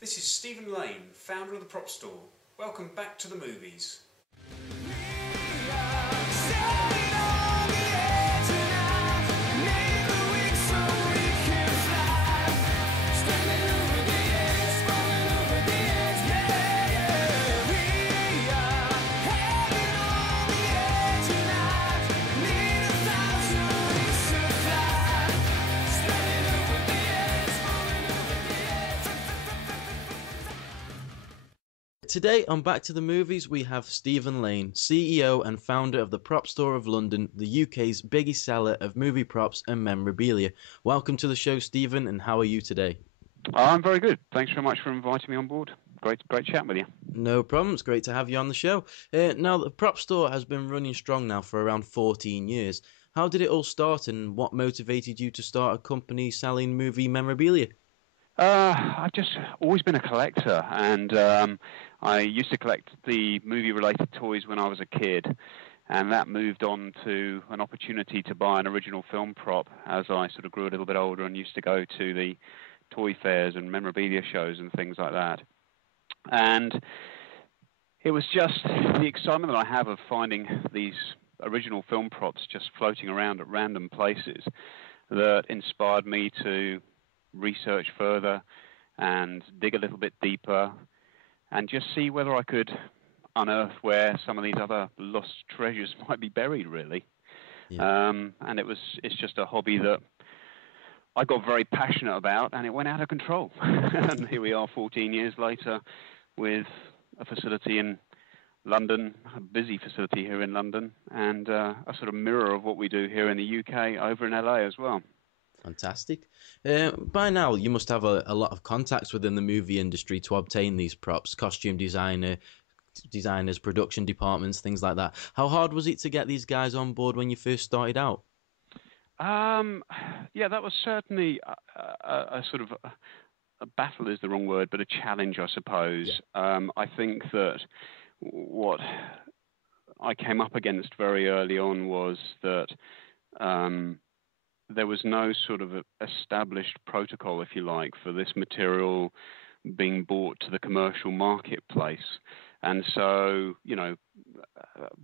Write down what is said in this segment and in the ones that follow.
This is Stephen Lane, founder of the Prop Store. Welcome back to the movies. Today on Back to the Movies, we have Stephen Lane, CEO and founder of the Prop Store of London, the UK's biggest seller of movie props and memorabilia. Welcome to the show, Stephen, and how are you today? I'm very good. Thanks very much for inviting me on board. Great chatting with you. No problem. It's great to have you on the show. Now, the Prop Store has been running strong now for around 14 years. How did it all start, and what motivated you to start a company selling movie memorabilia? I've just always been a collector, and I used to collect the movie-related toys when I was a kid, and that moved on to an opportunity to buy an original film prop as I sort of grew a little bit older and used to go to the toy fairs and memorabilia shows and things like that. And it was just the excitement that I have of finding these original film props just floating around at random places that inspired me to research further and dig a little bit deeper and just see whether I could unearth where some of these other lost treasures might be buried, really. Yeah. And it's just a hobby that I got very passionate about, and it went out of control. And here we are 14 years later with a facility in London, a busy facility here in London, and a sort of mirror of what we do here in the UK over in LA as well. Fantastic. By now, you must have a lot of contacts within the movie industry to obtain these props, costume designers, production departments, things like that. How hard was it to get these guys on board when you first started out? Yeah, that was certainly a sort of a battle is the wrong word, but a challenge, I suppose. Yeah. I think that what I came up against very early on was that there was no sort of established protocol, if you like, for this material being brought to the commercial marketplace. And so,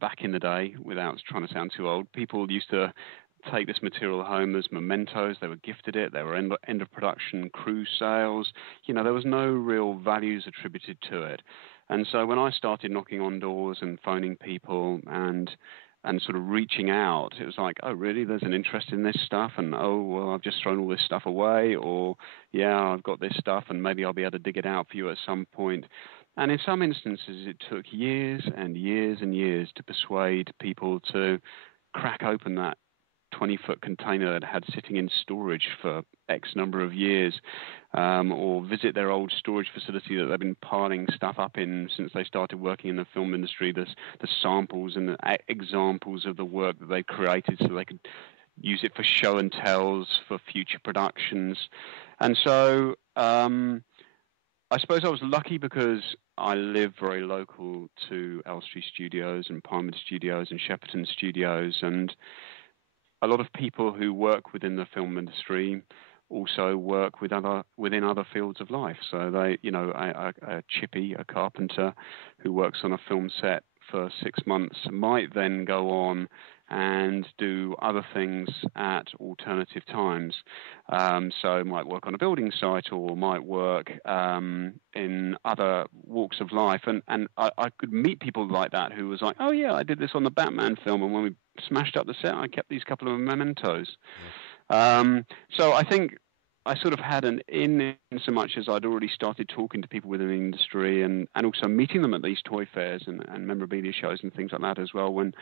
back in the day, without trying to sound too old, people used to take this material home as mementos. They were gifted it. They were end of production crew sales. There was no real values attributed to it. And so when I started knocking on doors and phoning people and sort of reaching out, it was like, oh, really? There's an interest in this stuff? And, oh, well, I've just thrown all this stuff away. Or, yeah, I've got this stuff and maybe I'll be able to dig it out for you at some point. And in some instances, it took years and years and years to persuade people to crack open that 20-foot container that had sitting in storage for X number of years, or visit their old storage facility that they've been piling stuff up in since they started working in the film industry, the samples and the examples of the work that they created so they could use it for show and tells for future productions. And so I suppose I was lucky because I live very local to Elstree Studios and Pinewood Studios and Shepperton Studios, and a lot of people who work within the film industry also work within other fields of life. So they, a chippy, a carpenter who works on a film set for 6 months might then go on and do other things at alternative times. So might work on a building site or might work in other walks of life. And I could meet people like that who was like, oh, yeah, I did this on the Batman film, and when we smashed up the set, I kept these couple of mementos. Yeah. So I think I sort of had an in so much as I'd already started talking to people within the industry and also meeting them at these toy fairs and memorabilia shows and things like that as well, when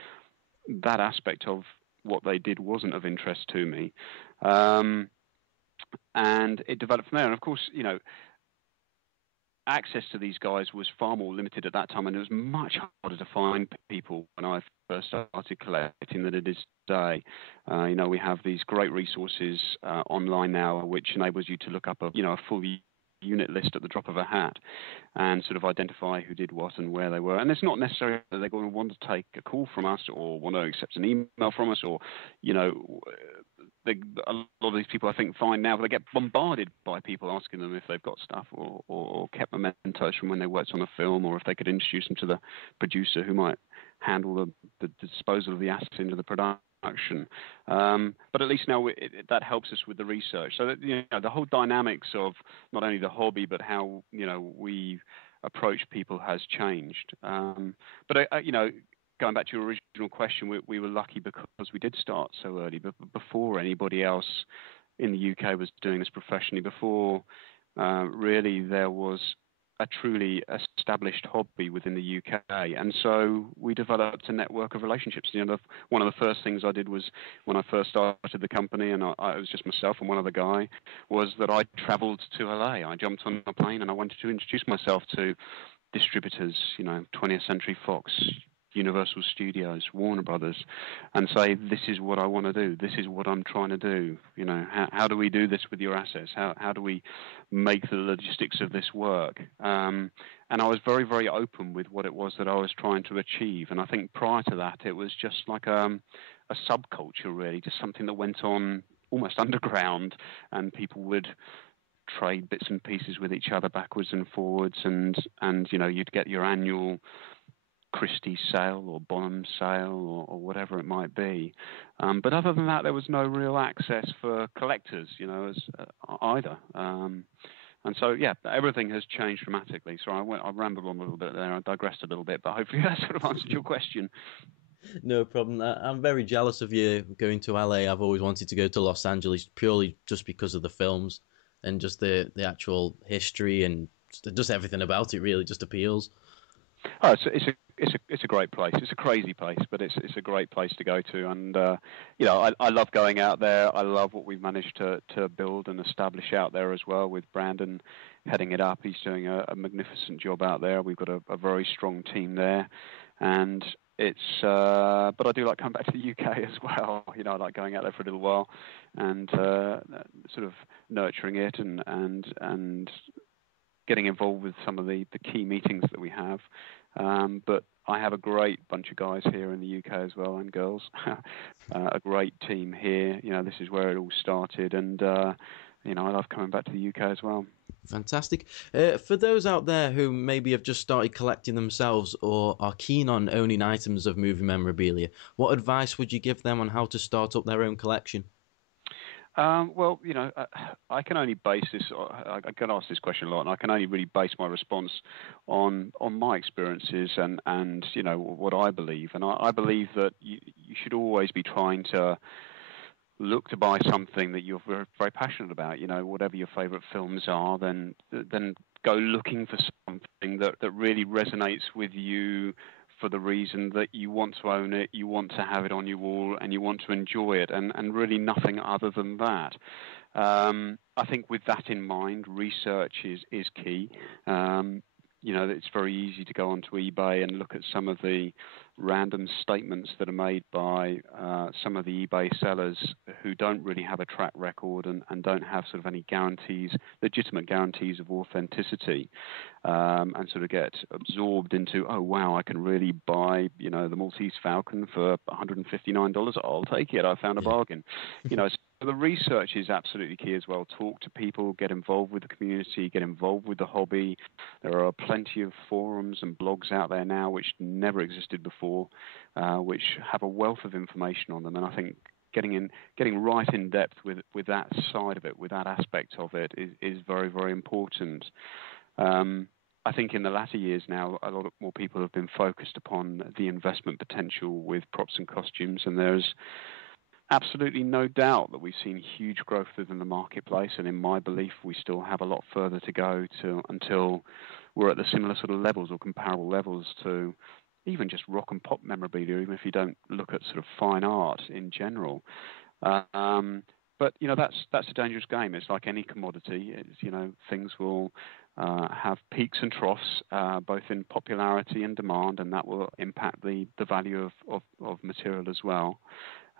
that aspect of what they did wasn't of interest to me. And it developed from there. And of course, access to these guys was far more limited at that time, and it was much harder to find people when I first started collecting than it is today. We have these great resources online now, which enables you to look up a full unit list at the drop of a hat and sort of identify who did what and where they were. And it's not necessarily that they're going to want to take a call from us or want to accept an email from us, or, a lot of these people I think find now they get bombarded by people asking them if they've got stuff or kept mementos from when they worked on a film, or if they could introduce them to the producer who might handle the disposal of the assets into the production. But at least now that helps us with the research. So that, the whole dynamics of not only the hobby but how we approach people has changed. But going back to your original question, we were lucky because we did start so early, but before anybody else in the UK was doing this professionally, before really there was a truly established hobby within the UK. And so we developed a network of relationships. One of the first things I did was when I first started the company, and it was just myself and one other guy, was that I traveled to LA. I jumped on a plane and I wanted to introduce myself to distributors, 20th Century Fox, Universal Studios, Warner Brothers, and say, this is what I want to do. This is what I'm trying to do. How do we do this with your assets? How do we make the logistics of this work? And I was very, very open with what it was that I was trying to achieve. And I think prior to that, it was just like a subculture, really, just something that went on almost underground, and people would trade bits and pieces with each other backwards and forwards, and you'd get your annual Christie's sale or Bonham sale or whatever it might be. But other than that, there was no real access for collectors, either. And so, everything has changed dramatically. So I rambled on a little bit there. I digressed a little bit, but hopefully that sort of answered your question. No problem. I'm very jealous of you going to LA. I've always wanted to go to Los Angeles purely just because of the films and just the actual history and just everything about it really just appeals. Oh, it's a great place. It's a crazy place, but it's a great place to go to. And I love going out there. I love what we've managed to build and establish out there as well, with Brandon heading it up. He's doing a magnificent job out there. We've got a very strong team there, and it's. But I do like coming back to the UK as well. I like going out there for a little while and sort of nurturing it and getting involved with some of the key meetings that we have. But I have a great bunch of guys here in the UK as well, and girls. A great team here. This is where it all started, and I love coming back to the UK as well. Fantastic. For those out there who maybe have just started collecting themselves or are keen on owning items of movie memorabilia, what advice would you give them on how to start up their own collection? Well, I can only base this. I get asked this question a lot, and I can only really base my response on my experiences and what I believe. And I believe that you should always be trying to look to buy something that you're very, very passionate about. Whatever your favorite films are, then go looking for something that really resonates with you, for the reason that you want to own it, you want to have it on your wall, and you want to enjoy it, and really nothing other than that. I think with that in mind, research is key. It's very easy to go onto eBay and look at some of the random statements that are made by some of the eBay sellers who don't really have a track record and don't have sort of any legitimate guarantees of authenticity, and sort of get absorbed into, oh wow, I can really buy the Maltese Falcon for $159. I'll take it. I found a bargain. So the research is absolutely key as well. Talk to people, get involved with the community, get involved with the hobby. There are plenty of forums and blogs out there now which never existed before, which have a wealth of information on them. And I think getting right in depth with that side of it, with that aspect of it, is very, very important. I think in the latter years now, a lot more people have been focused upon the investment potential with props and costumes, and there's absolutely no doubt that we've seen huge growth within the marketplace, and in my belief, we still have a lot further to go until we're at the similar sort of levels or comparable levels to even just rock and pop memorabilia, even if you don't look at sort of fine art in general. But that's a dangerous game. It's like any commodity. Things will have peaks and troughs, both in popularity and demand, and that will impact the value of material as well.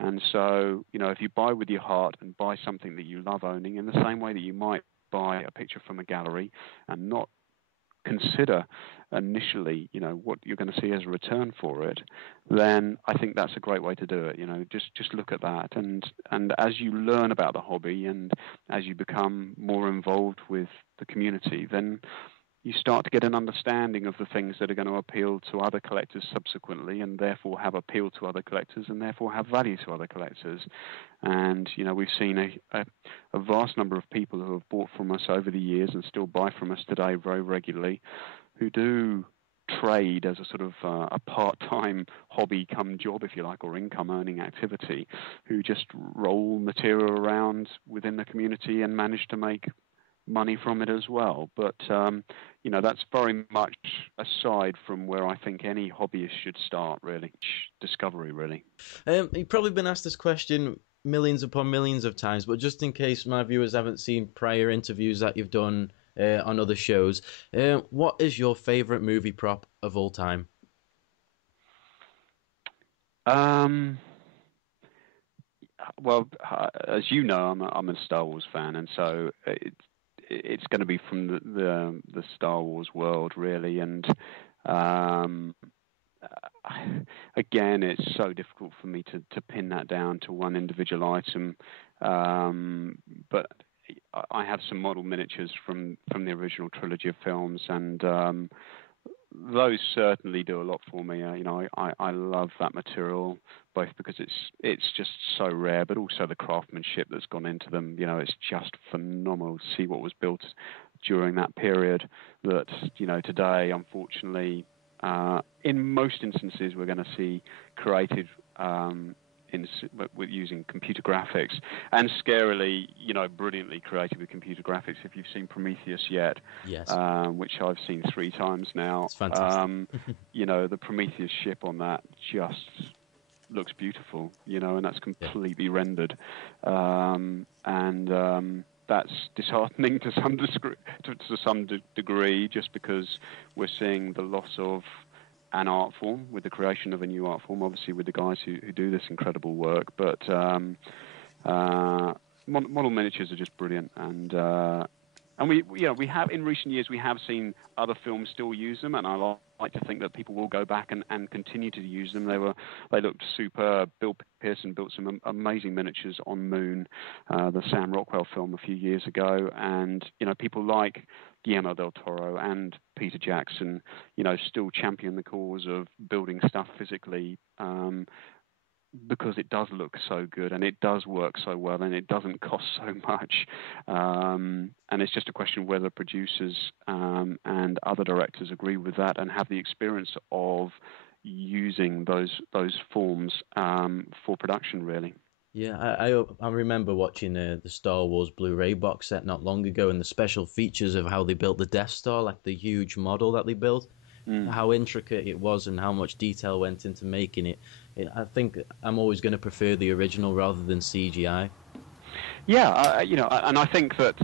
And so, if you buy with your heart and buy something that you love owning, in the same way that you might buy a picture from a gallery and not consider initially, what you're going to see as a return for it, then I think that's a great way to do it. Just look at that, and as you learn about the hobby and as you become more involved with the community, then you start to get an understanding of the things that are going to appeal to other collectors subsequently, and therefore have appeal to other collectors, and therefore have value to other collectors. And we've seen a vast number of people who have bought from us over the years and still buy from us today very regularly, who do trade as a sort of a part-time hobby come job, if you like, or income earning activity, who just roll material around within the community and manage to make money from it as well. But that's very much aside from where I think any hobbyist should start, really. Discovery, really. You've probably been asked this question millions upon millions of times, but just in case my viewers haven't seen prior interviews that you've done on other shows, what is your favourite movie prop of all time? Well, as you know, I'm a Star Wars fan, and so it's going to be from the Star Wars world, really. And again, it's so difficult for me to pin that down to one individual item. But I have some model miniatures from the original trilogy of films, and those certainly do a lot for me. I love that material, both because it's just so rare, but also the craftsmanship that's gone into them. It's just phenomenal to see what was built during that period. That today, unfortunately, in most instances, we're going to see created with using computer graphics, and scarily, brilliantly created with computer graphics. If you've seen Prometheus yet, yes, which I've seen 3 times now, it's fantastic. The Prometheus ship on that just looks beautiful, and that's completely rendered, and that's disheartening to some degree, just because we're seeing the loss of an art form with the creation of a new art form, obviously with the guys who do this incredible work. But model miniatures are just brilliant, and we have in recent years we have seen other films still use them, and I like to think that people will go back and continue to use them. They looked superb. Bill Pearson built some amazing miniatures on Moon, the Sam Rockwell film a few years ago, and people like Guillermo del Toro and Peter Jackson, still champion the cause of building stuff physically, because it does look so good and it does work so well and it doesn't cost so much. And it's just a question of whether producers and other directors agree with that and have the experience of using those forms for production, really. Yeah, I remember watching the Star Wars Blu-ray box set not long ago, and the special features of how they built the Death Star, like the huge model that they built, how intricate it was and how much detail went into making it. I think I'm always going to prefer the original rather than CGI. Yeah, and I think that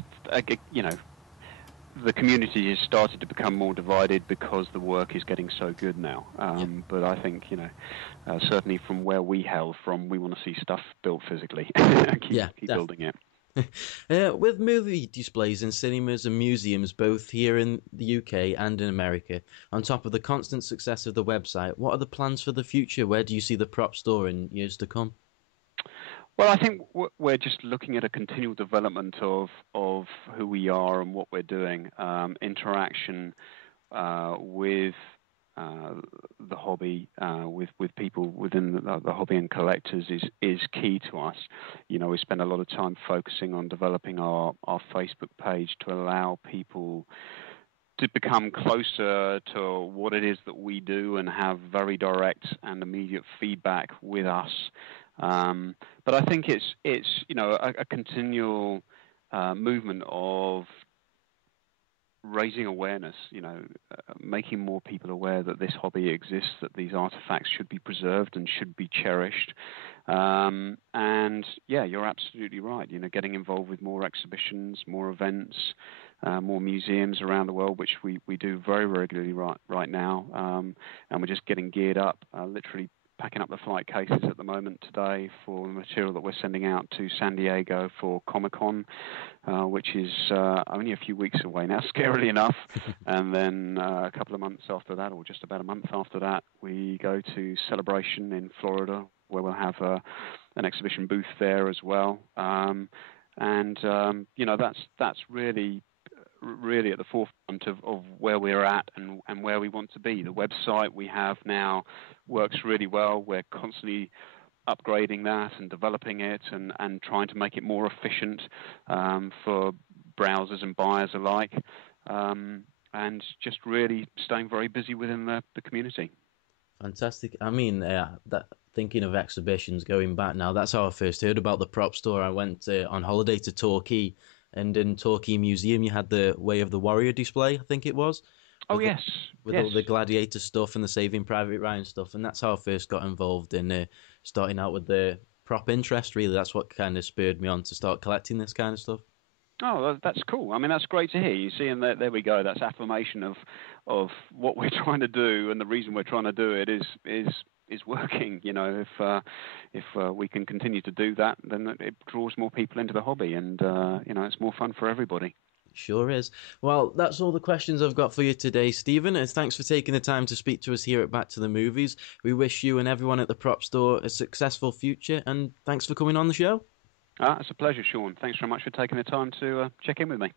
the community has started to become more divided because the work is getting so good now. But I think, certainly from where we hail from, we want to see stuff built physically. keep building it. With movie displays in cinemas and museums, both here in the UK and in America, on top of the constant success of the website, what are the plans for the future? Where do you see the prop store in years to come? Well, I think we're just looking at a continual development of who we are and what we're doing. Interaction with the hobby, with people within the hobby and collectors is key to us. We spend a lot of time focusing on developing our Facebook page to allow people to become closer to what it is that we do and have very direct and immediate feedback with us. But I think it's a continual movement of raising awareness, making more people aware that this hobby exists, that these artifacts should be preserved and should be cherished. And yeah, you're absolutely right. Getting involved with more exhibitions, more events, more museums around the world, which we do very regularly right now. And we're just getting geared up, literally packing up the flight cases at the moment today for the material that we're sending out to San Diego for Comic-Con, which is only a few weeks away now, scarily enough. And then a couple of months after that, or just about a month after that, we go to Celebration in Florida, where we'll have an exhibition booth there as well. That's really at the forefront of where we're at and where we want to be. The website we have now works really well. We're constantly upgrading that and developing it and trying to make it more efficient for browsers and buyers alike, and just really staying very busy within the community. Fantastic. I mean, thinking of exhibitions going back now, that's how I first heard about the prop store. I went on holiday to Torquay, and in Torquay Museum you had the Way of the Warrior display, I think it was. Oh, yes. With all the gladiator stuff and the Saving Private Ryan stuff, and that's how I first got involved in starting out with the prop interest, really. That's what kind of spurred me on to start collecting this kind of stuff. Oh, that's cool. I mean, that's great to hear. You see, and there we go. That's affirmation of what we're trying to do, and the reason we're trying to do it is working. You know, if we can continue to do that, then it draws more people into the hobby, and it's more fun for everybody. Sure is. Well, that's all the questions I've got for you today, Stephen. And thanks for taking the time to speak to us here at Back to the Movies. We wish you and everyone at the prop store a successful future, and thanks for coming on the show. It's a pleasure, Sean. Thanks very much for taking the time to check in with me.